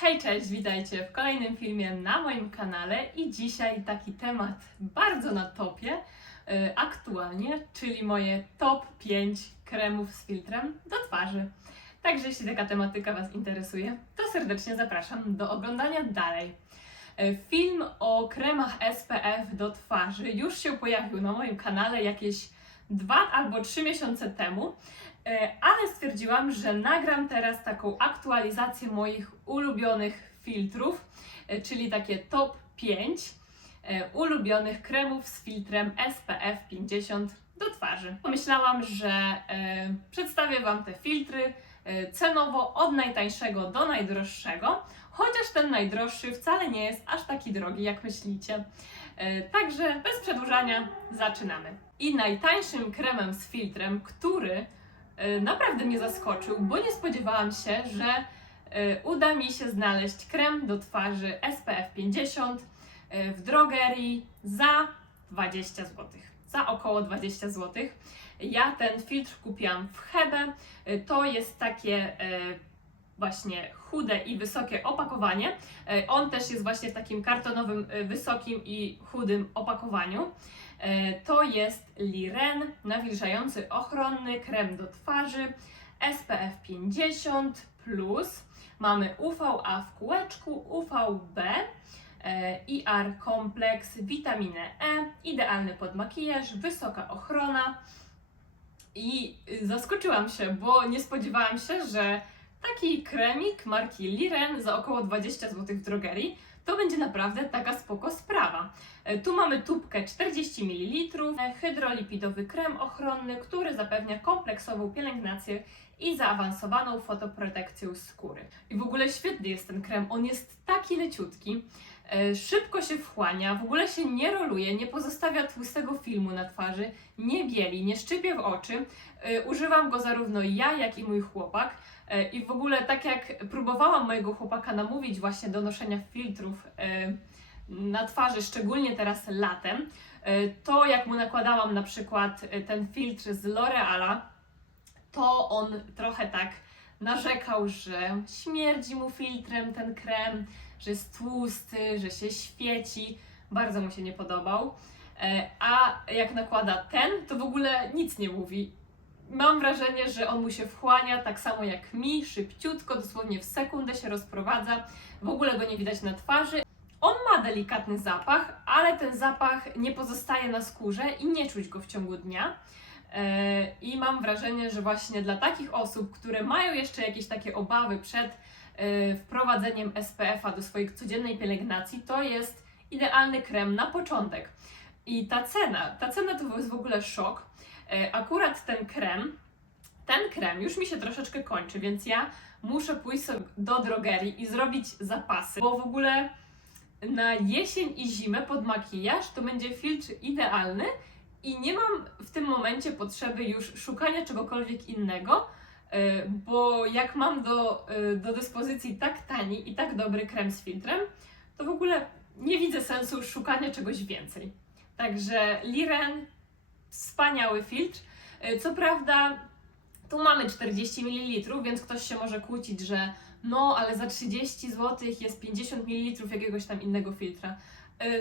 Hej, cześć, witajcie w kolejnym filmie na moim kanale i dzisiaj taki temat bardzo na topie y, aktualnie, czyli moje top 5 kremów z filtrem do twarzy. Także jeśli taka tematyka Was interesuje, to serdecznie zapraszam do oglądania dalej. Y, Film o kremach SPF do twarzy już się pojawił na moim kanale jakieś dwa albo trzy miesiące temu, ale stwierdziłam, że nagram teraz taką aktualizację moich ulubionych filtrów, e, czyli takie top 5 e, ulubionych kremów z filtrem SPF 50 do twarzy. Pomyślałam, że e, przedstawię Wam te filtry e, cenowo od najtańszego do najdroższego, chociaż ten najdroższy wcale nie jest aż taki drogi, jak myślicie. E, Także bez przedłużania zaczynamy. I najtańszym kremem z filtrem, który e, naprawdę mnie zaskoczył, bo nie spodziewałam się, że e, uda mi się znaleźć krem do twarzy SPF 50 e, w drogerii za 20 zł. Za około 20 zł. Ja ten filtr kupiłam w Hebe. E, To jest takie e, właśnie chude i wysokie opakowanie. E, On też jest właśnie w takim kartonowym, e, wysokim i chudym opakowaniu. E, To jest Liren nawilżający ochronny krem do twarzy SPF 50 Mamy UVA w kółeczku, UVB, e, IR kompleks, witaminę E, idealny pod makijaż, wysoka ochrona. I zaskoczyłam się, bo nie spodziewałam się, że taki kremik marki Liren za około 20 zł w drogerii to będzie naprawdę taka spoko sprawa. E, Tu mamy tubkę 40 ml, e, hydrolipidowy krem ochronny, który zapewnia kompleksową pielęgnację i zaawansowaną fotoprotekcję skóry. I w ogóle świetny jest ten krem, on jest taki leciutki, szybko się wchłania, w ogóle się nie roluje, nie pozostawia tłustego filmu na twarzy, nie bieli, nie szczypie w oczy. E, Używam go zarówno ja, jak i mój chłopak. E, I w ogóle tak jak próbowałam mojego chłopaka namówić właśnie do noszenia filtrów e, na twarzy, szczególnie teraz latem, e, to jak mu nakładałam na przykład e, ten filtr z L'Oreala, to on trochę tak narzekał, że śmierdzi mu filtrem ten krem, że jest tłusty, że się świeci. Bardzo mu się nie podobał. E, A jak nakłada ten, to w ogóle nic nie mówi. Mam wrażenie, że on mu się wchłania tak samo jak mi, szybciutko, dosłownie w sekundę się rozprowadza. W ogóle go nie widać na twarzy. On ma delikatny zapach, ale ten zapach nie pozostaje na skórze i nie czuć go w ciągu dnia. E, I mam wrażenie, że właśnie dla takich osób, które mają jeszcze jakieś takie obawy przed e, wprowadzeniem SPF-a do swojej codziennej pielęgnacji, to jest idealny krem na początek. I ta cena, ta cena to jest w ogóle szok. E, Akurat ten krem, ten krem już mi się troszeczkę kończy, więc ja muszę pójść do drogerii i zrobić zapasy, bo w ogóle na jesień i zimę pod makijaż to będzie filtr idealny i nie mam w tym momencie potrzeby już szukania czegokolwiek innego, e, bo jak mam do, e, do dyspozycji tak tani i tak dobry krem z filtrem, to w ogóle nie widzę sensu szukania czegoś więcej. Także Liren, wspaniały filtr. E, Co prawda, tu mamy 40 ml, więc ktoś się może kłócić, że no, ale za 30 zł jest 50 ml jakiegoś tam innego filtra.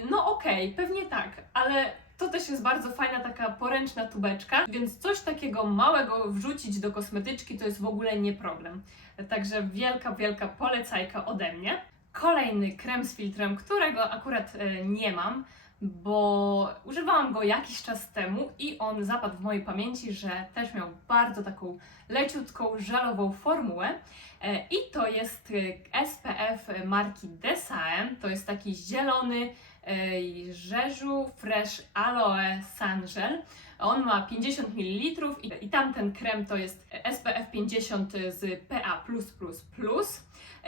No okej, pewnie tak, ale to też jest bardzo fajna taka poręczna tubeczka, więc coś takiego małego wrzucić do kosmetyczki to jest w ogóle nie problem. Także wielka, wielka polecajka ode mnie. Kolejny krem z filtrem, którego akurat e, nie mam, bo używałam go jakiś czas temu i on zapadł w mojej pamięci, że też miał bardzo taką leciutką, żelową formułę. E, I to jest e, SPF marki Desaem. To jest taki zielony rzeżu Fresh Aloe Sun Gel. On ma 50 ml i, i tamten krem to jest SPF 50 z PA.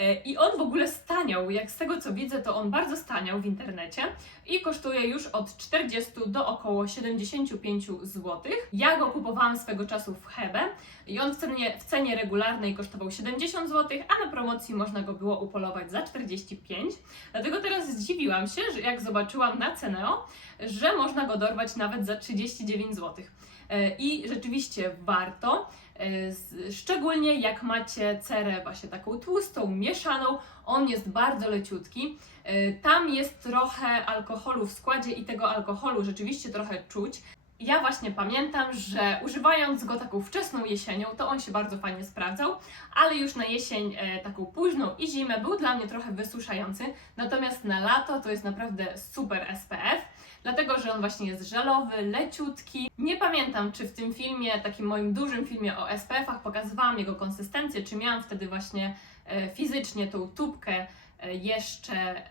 E, I on w ogóle staniał, jak z tego co widzę, to on bardzo staniał w internecie i kosztuje już od 40 do około 75 zł. Ja go kupowałam swego czasu w Hebe i on w cenie, w cenie regularnej kosztował 70 zł, a na promocji można go było upolować za 45. Dlatego teraz zdziwiłam się, że jak zobaczyłam na Ceneo, że można go dorwać nawet za 39 zł. E, I rzeczywiście warto, e, szczególnie jak macie cerę właśnie taką tłustą, mieszaną, on jest bardzo leciutki. E, Tam jest trochę alkoholu w składzie i tego alkoholu rzeczywiście trochę czuć. Ja właśnie pamiętam, że używając go taką wczesną jesienią, to on się bardzo fajnie sprawdzał, ale już na jesień taką późną i zimę był dla mnie trochę wysuszający. Natomiast na lato to jest naprawdę super SPF, dlatego że on właśnie jest żelowy, leciutki. Nie pamiętam, czy w tym filmie, takim moim dużym filmie o SPF-ach, pokazywałam jego konsystencję, czy miałam wtedy właśnie e, fizycznie tą tubkę e, jeszcze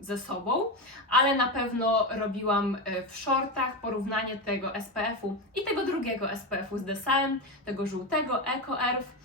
ze sobą, ale na pewno robiłam e, w shortach porównanie tego SPF-u i tego drugiego SPF-u z DSM, tego żółtego Eco Earth.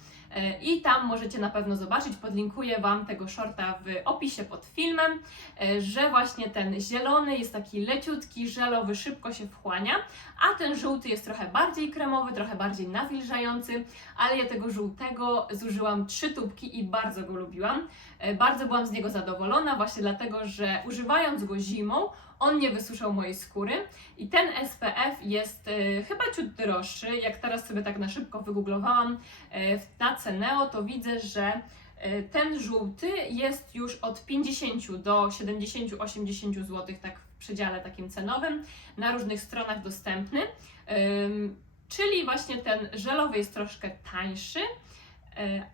I tam możecie na pewno zobaczyć, podlinkuję Wam tego shorta w opisie pod filmem, e, że właśnie ten zielony jest taki leciutki, żelowy, szybko się wchłania, a ten żółty jest trochę bardziej kremowy, trochę bardziej nawilżający, ale ja tego żółtego zużyłam trzy tubki i bardzo go lubiłam. E, Bardzo byłam z niego zadowolona, właśnie dlatego, że używając go zimą, on nie wysuszał mojej skóry i ten SPF jest e, chyba ciut droższy. Jak teraz sobie tak na szybko wygooglowałam w- na Ceneo, to widzę, że e, ten żółty jest już od 50 do 70-80 zł, tak w przedziale takim cenowym, na różnych stronach dostępny. Ym, Czyli właśnie ten żelowy jest troszkę tańszy,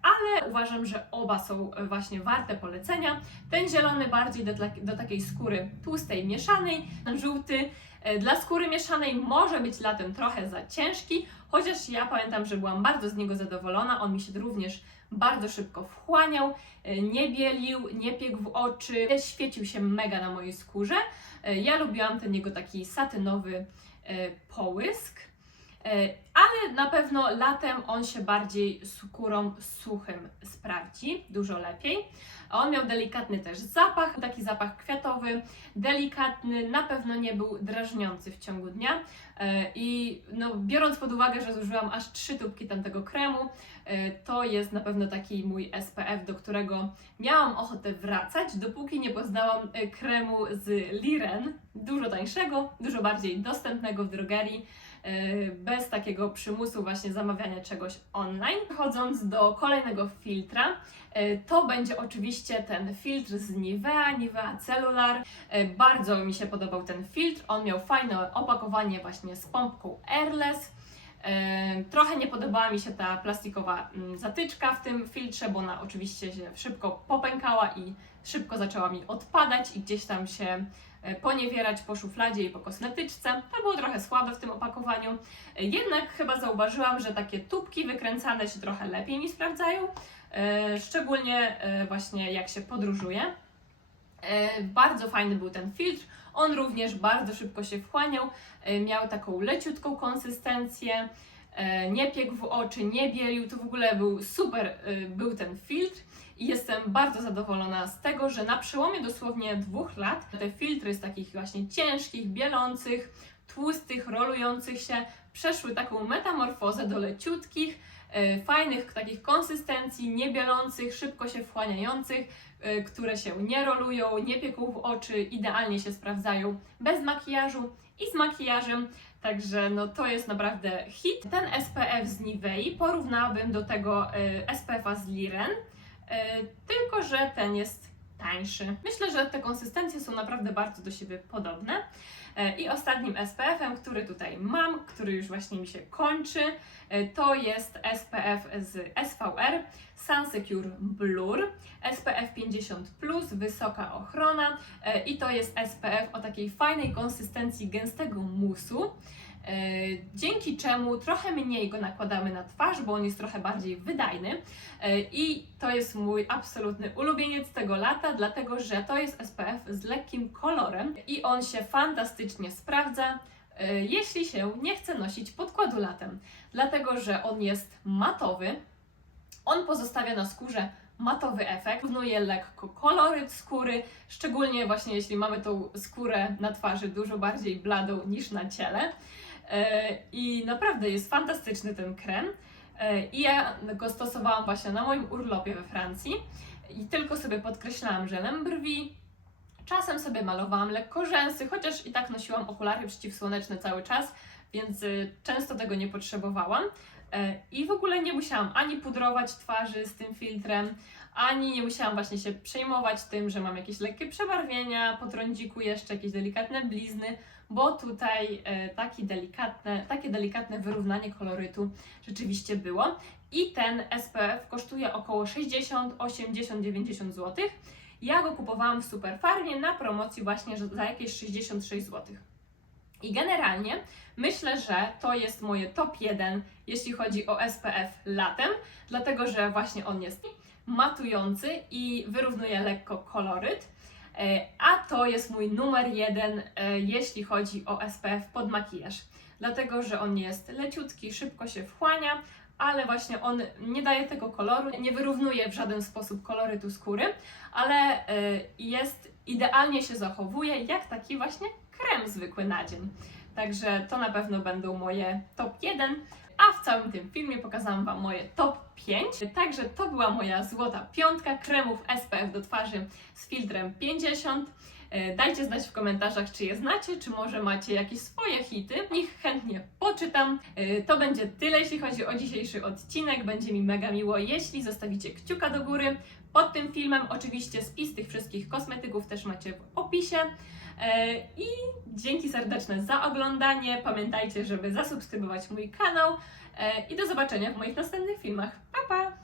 ale uważam, że oba są e, właśnie warte polecenia. Ten zielony bardziej do, do takiej skóry tłustej, mieszanej, ten żółty e, dla skóry mieszanej może być latem trochę za ciężki, chociaż ja pamiętam, że byłam bardzo z niego zadowolona. On mi się również bardzo szybko wchłaniał, e, nie bielił, nie piekł w oczy, świecił się mega na mojej skórze. E, Ja lubiłam ten jego taki satynowy e, połysk. E, Ale na pewno latem on się bardziej skórą suchym sprawdzi, dużo lepiej. On miał delikatny też zapach, taki zapach kwiatowy, delikatny, na pewno nie był drażniący w ciągu dnia. E, I no, biorąc pod uwagę, że zużyłam aż trzy tubki tamtego kremu, e, to jest na pewno taki mój SPF, do którego miałam ochotę wracać, dopóki nie poznałam kremu z Liren, dużo tańszego, dużo bardziej dostępnego w drogerii, bez takiego przymusu właśnie zamawiania czegoś online. Przechodząc do kolejnego filtra, e, to będzie oczywiście ten filtr z Nivea, Nivea Cellular. E, Bardzo mi się podobał ten filtr, on miał fajne opakowanie właśnie z pompką Airless. E, Trochę nie podobała mi się ta plastikowa mm, zatyczka w tym filtrze, bo ona oczywiście się szybko popękała i szybko zaczęła mi odpadać i gdzieś tam się e, poniewierać po szufladzie i po kosmetyczce. To było trochę słabe w tym opakowaniu. E, Jednak chyba zauważyłam, że takie tubki wykręcane się trochę lepiej mi sprawdzają, e, szczególnie e, właśnie jak się podróżuje. E, Bardzo fajny był ten filtr. On również bardzo szybko się wchłaniał. E, Miał taką leciutką konsystencję. e, Nie piekł w oczy, nie bielił. To w ogóle był super, e, był ten filtr. I bardzo zadowolona z tego, że na przełomie dosłownie dwóch lat te filtry z takich właśnie ciężkich, bielących, tłustych, rolujących się przeszły taką metamorfozę do leciutkich, e, fajnych takich konsystencji, niebielących, szybko się wchłaniających, e, które się nie rolują, nie pieką w oczy, idealnie się sprawdzają bez makijażu i z makijażem. Także no to jest naprawdę hit. Ten SPF z Nivei porównałabym do tego e, SPF-a z Liren, tylko że ten jest tańszy. Myślę, że te konsystencje są naprawdę bardzo do siebie podobne. E, I ostatnim SPF-em, który tutaj mam, który już właśnie mi się kończy, e, to jest SPF z SVR Sunsecure Blur SPF 50+, wysoka ochrona e, i to jest SPF o takiej fajnej konsystencji gęstego musu, e, dzięki czemu trochę mniej go nakładamy na twarz, bo on jest trochę bardziej wydajny e, i to jest mój absolutny ulubieniec tego lata, dlatego że to jest SPF z lekkim kolorem i on się fantastycznie sprawdza, e, jeśli się nie chce nosić podkładu latem, dlatego że on jest matowy, on pozostawia na skórze matowy efekt, równuje lekko koloryt skóry, szczególnie właśnie jeśli mamy tą skórę na twarzy dużo bardziej bladą niż na ciele. E, I naprawdę jest fantastyczny ten krem. E, I ja go stosowałam właśnie na moim urlopie we Francji i tylko sobie podkreślałam żelem brwi. Czasem sobie malowałam lekko rzęsy, chociaż i tak nosiłam okulary przeciwsłoneczne cały czas, więc y, często tego nie potrzebowałam. E, I w ogóle nie musiałam ani pudrować twarzy z tym filtrem, ani nie musiałam właśnie się przejmować tym, że mam jakieś lekkie przebarwienia, po trądziku jeszcze jakieś delikatne blizny, bo tutaj e, taki delikatne, takie delikatne wyrównanie kolorytu rzeczywiście było. I ten SPF kosztuje około 60, 80, 90 zł. Ja go kupowałam w Superfarmie na promocji właśnie za jakieś 66 zł. I generalnie myślę, że to jest moje top 1, jeśli chodzi o SPF latem, dlatego że właśnie on jest matujący i wyrównuje lekko koloryt. E, A to jest mój numer jeden, e, jeśli chodzi o SPF pod makijaż. Dlatego, że on jest leciutki, szybko się wchłania, ale właśnie on nie daje tego koloru, nie wyrównuje w żaden sposób kolorytu skóry, ale e, jest idealnie się zachowuje jak taki właśnie krem zwykły na dzień. Także to na pewno będą moje top 1. A w całym tym filmie pokazałam Wam moje top 5. Także to była moja złota piątka kremów SPF do twarzy z filtrem 50. E, Dajcie znać w komentarzach, czy je znacie, czy może macie jakieś swoje hity. Nich chętnie poczytam. E, To będzie tyle, jeśli chodzi o dzisiejszy odcinek. Będzie mi mega miło, jeśli zostawicie kciuka do góry. Pod tym filmem oczywiście spis tych wszystkich kosmetyków też macie w opisie. E, I dzięki serdeczne za oglądanie. Pamiętajcie, żeby zasubskrybować mój kanał. E, I do zobaczenia w moich następnych filmach. Pa, pa!